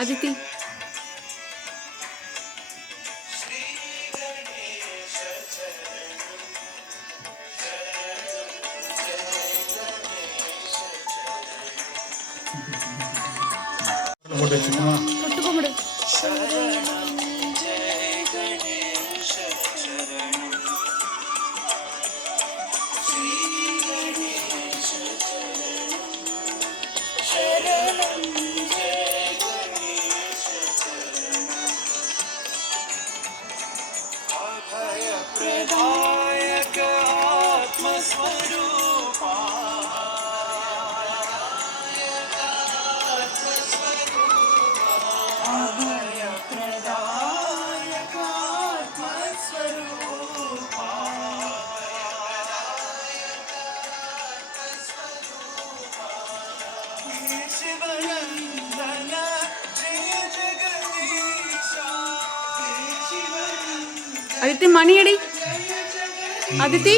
ಅದಿತಿ ಕೊಟ್ಟುಕೊಂಬಿಡು. ಅದಿತಿ ಮಣಿ ಅಡಿ Aditi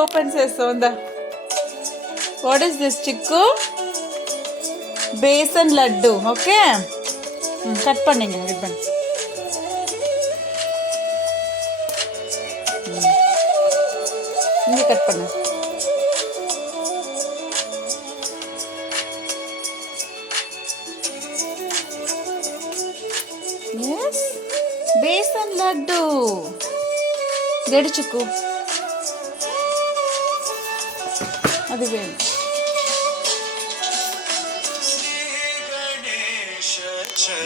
Open says Sonda. What is this, Chikku? Besan laddu. Okay. Cut பண்ணுங்க ribbon. இங்க கட் பண்ணு. Yes. Besan laddu. Ready, Chikku. அது வேணும்.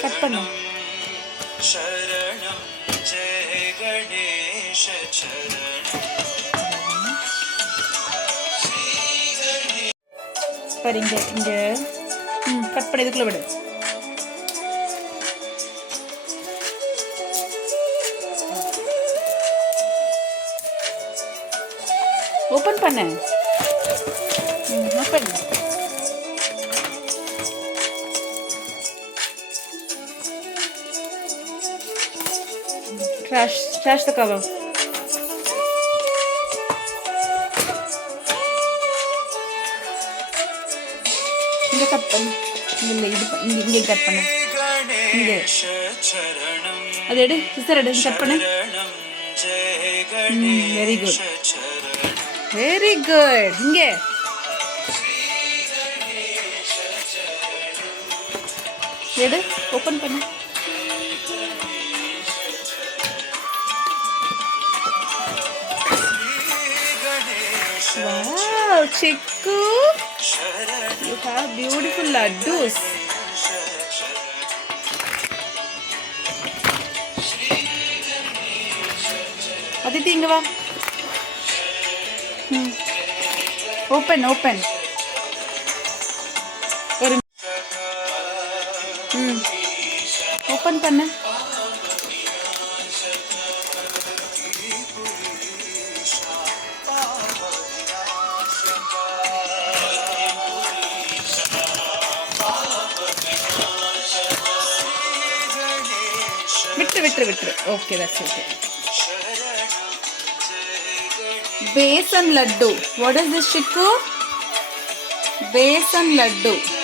கட் பண்ணு. சரணம் ஜெய கணேஷ சரணம். பாருங்க இங்க கட் பண்ணி இதுக்குள்ள விடு. ஓபன் பண்ணு. Open. Trash the cover. இங்க கட் பண்ணு. இங்க cut பண்ணு. ಹಿಂಗೆ ಅದೇಡು ಸಿಸ್ಟರ್ ಎಡು ಕಟ್ ಪಣ್ಣು. Very good, very good. ಹಿಂಗೆ எடு ஓப்பன் பண்ணு. Wow, Chikku, you have beautiful laddus. Aditi inga va. Open. ஒரு ஓப்பன் பண்ணு. விட்டுரு. Okay, that's okay. Besan laddu. What is this, Chikku? Besan laddu.